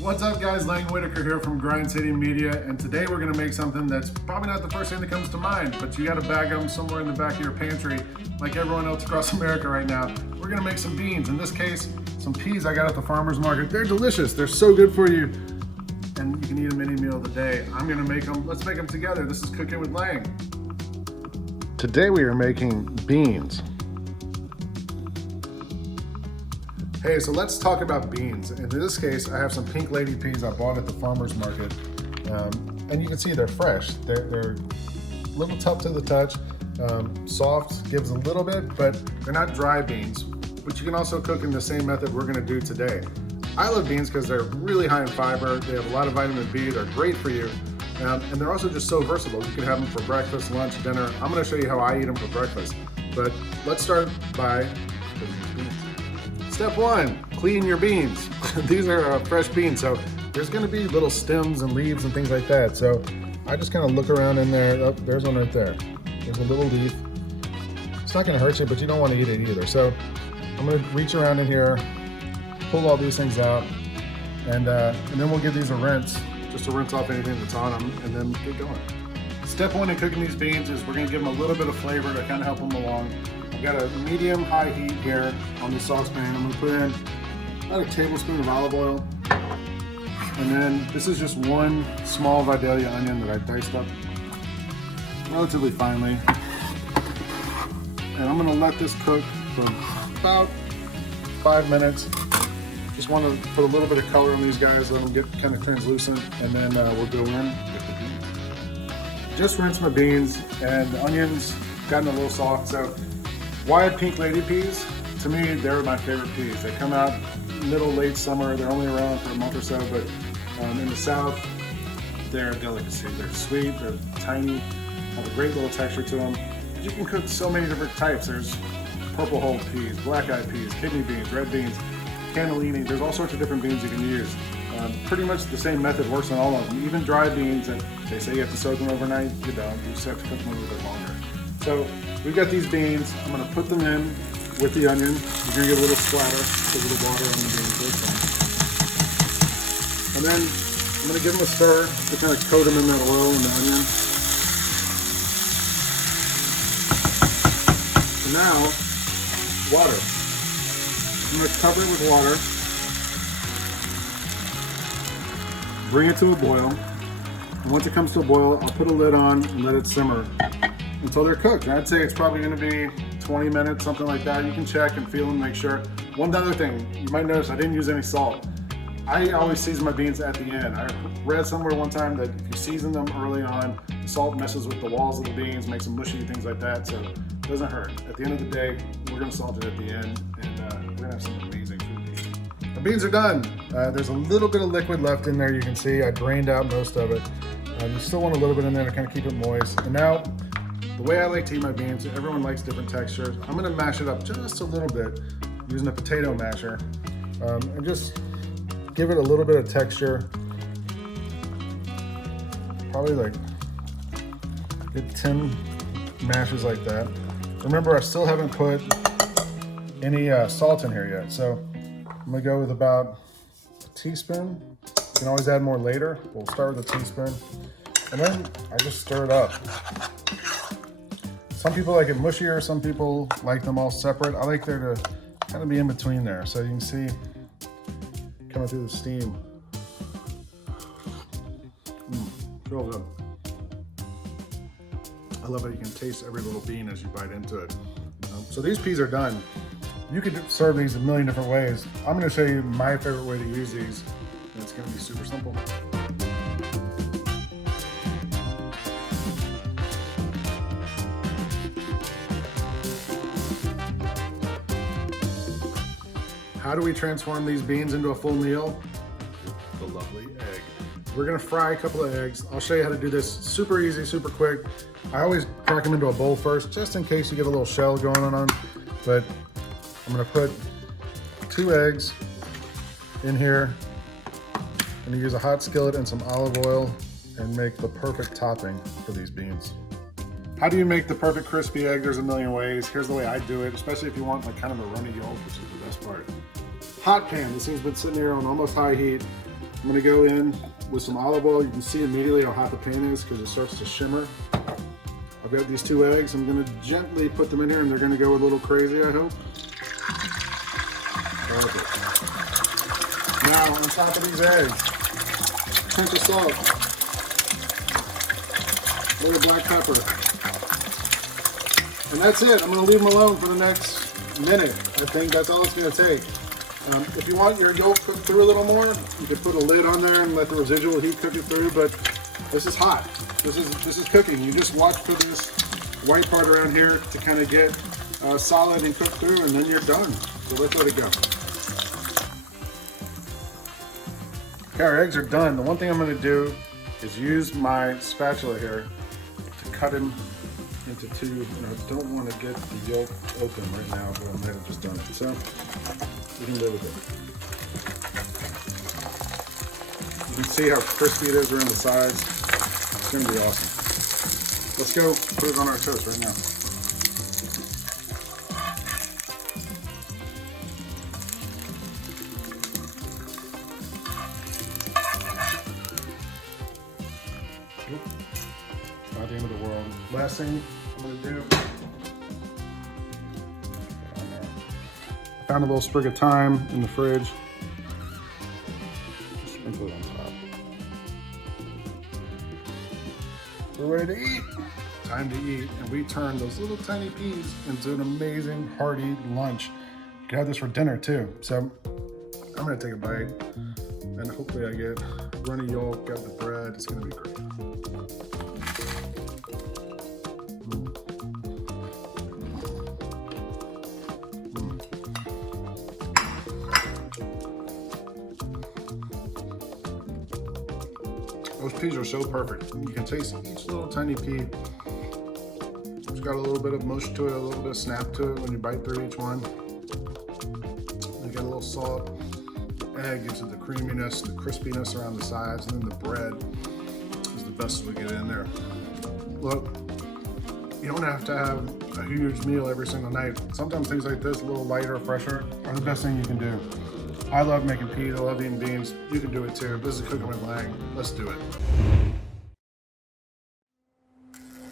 What's up guys, Lang Whitaker here from Grind City Media, and today we're gonna make something that's probably not the first thing that comes to mind, but you gotta bag them somewhere in the back of your pantry, like everyone else across America right now. We're gonna make some beans, in this case, some peas I got at the farmer's market. They're delicious, they're so good for you, and you can eat them any meal of the day. I'm gonna make them, let's make them together. This is Cooking with Lang. Today we are making beans. Hey, so let's talk about beans. In this case, I have some pink lady peas I bought at the farmer's market. And you can see they're fresh. They're a little tough to the touch, soft, gives a little bit, but they're not dry beans, which you can also cook in the same method we're gonna do today. I love beans because they're really high in fiber, they have a lot of vitamin B, they're great for you, and they're also just so versatile. You can have them for breakfast, lunch, dinner. I'm gonna show you how I eat them for breakfast, but let's start by cooking these beans. Step one, clean your beans. These are fresh beans, so there's gonna be little stems and leaves and things like that. So I just kind of look around in there. Oh, there's one right there. There's a little leaf. It's not gonna hurt you, but you don't wanna eat it either. So I'm gonna reach around in here, pull all these things out, and then we'll give these a rinse, just to rinse off anything that's on them, and then get going. Step one in cooking these beans is we're gonna give them a little bit of flavor to kind of help them along. I've got a medium-high heat here on the saucepan. I'm gonna put in about a tablespoon of olive oil. And then this is just one small Vidalia onion that I diced up relatively finely. And I'm gonna let this cook for about 5 minutes. Just wanna put a little bit of color on these guys, let them get kind of translucent, and then we'll go in with the beans. Just rinse my beans, and the onions gotten a little soft, so why pink lady peas? To me, they're my favorite peas. They come out middle, late summer. They're only around for a month or so, but in the South, they're a delicacy. They're sweet, they're tiny, have a great little texture to them. You can cook so many different types. There's purple hull peas, black-eyed peas, kidney beans, red beans, cannellini. There's all sorts of different beans you can use. Pretty much the same method works on all of them. Even dry beans that they say you have to soak them overnight, you don't. You just have to cook them a little bit longer. So we've got these beans. I'm gonna put them in with the onion. You're gonna get a little splatter, a little water on the beans. And then I'm gonna give them a stir to kind of coat them in that oil and the onion. And now, water. I'm gonna cover it with water. Bring it to a boil. And once it comes to a boil, I'll put a lid on and let it simmer until they're cooked. I'd say it's probably gonna be 20 minutes, something like that. You can check and feel and make sure. One other thing, you might notice I didn't use any salt. I always season my beans at the end. I read somewhere one time that if you season them early on, the salt messes with the walls of the beans, makes them mushy, things like that, so it doesn't hurt. At the end of the day, we're gonna salt it at the end, and we're gonna have some amazing food. The beans are done. There's a little bit of liquid left in there, you can see. I drained out most of it. You still want a little bit in there to kind of keep it moist. And now, the way I like to eat my beans, everyone likes different textures. I'm gonna mash it up just a little bit using a potato masher, and just give it a little bit of texture. Probably like get 10 mashes like that. Remember, I still haven't put any salt in here yet, so I'm gonna go with about a teaspoon. You can always add more later. We'll start with a teaspoon, and then I just stir it up. Some people like it mushier, some people like them all separate. I like there to kind of be in between there. So you can see coming through the steam. Real good. I love how you can taste every little bean as you bite into it. So these peas are done. You could serve these a million different ways. I'm gonna show you my favorite way to use these, and it's gonna be super simple. How do we transform these beans into a full meal? The lovely egg. We're gonna fry a couple of eggs. I'll show you how to do this super easy, super quick. I always crack them into a bowl first, just in case you get a little shell going on. But I'm gonna put 2 eggs in here. I'm gonna use a hot skillet and some olive oil and make the perfect topping for these beans. How do you make the perfect crispy egg? There's a million ways. Here's the way I do it, especially if you want like kind of a runny yolk, which is the best part. Hot pan, this thing's been sitting here on almost high heat. I'm gonna go in with some olive oil. You can see immediately how hot the pan is because it starts to shimmer. I've got these 2 eggs. I'm gonna gently put them in here and they're gonna go a little crazy, I hope. Perfect. Now, on top of these eggs, pinch of salt, a little black pepper. And that's it. I'm gonna leave them alone for the next minute. I think that's all it's gonna take. If you want your yolk cooked through a little more, you can put a lid on there and let the residual heat cook it through, but this is hot. This is cooking. You just watch for this white part around here to kind of get solid and cooked through, and then you're done. So let's let it go. Okay, our eggs are done. The one thing I'm gonna do is use my spatula here to cut them into 2. And I don't want to get the yolk open right now, but I might have just done it. So you can live with it. You can see how crispy it is around the sides. It's gonna be awesome. Let's go put it on our toast right now. Not the end of the world. Last thing I'm gonna do, I found a little sprig of thyme in the fridge. Just sprinkle it on top. We're ready to eat. Time to eat, and we turned those little tiny peas into an amazing hearty lunch. You can have this for dinner too. So I'm gonna take a bite, and hopefully I get runny yolk, got the bread. It's gonna be great. Those peas are so perfect. You can taste each little tiny pea. It's got a little bit of mush to it, a little bit of snap to it when you bite through each one. You get a little salt. Egg gives it the creaminess, the crispiness around the sides, and then the bread is the best we get in there. Look, you don't have to have a huge meal every single night. Sometimes things like this, a little lighter, fresher, are the best thing you can do. I love making peas, I love eating beans. You can do it too. This is Cooking with Lang. Let's do it.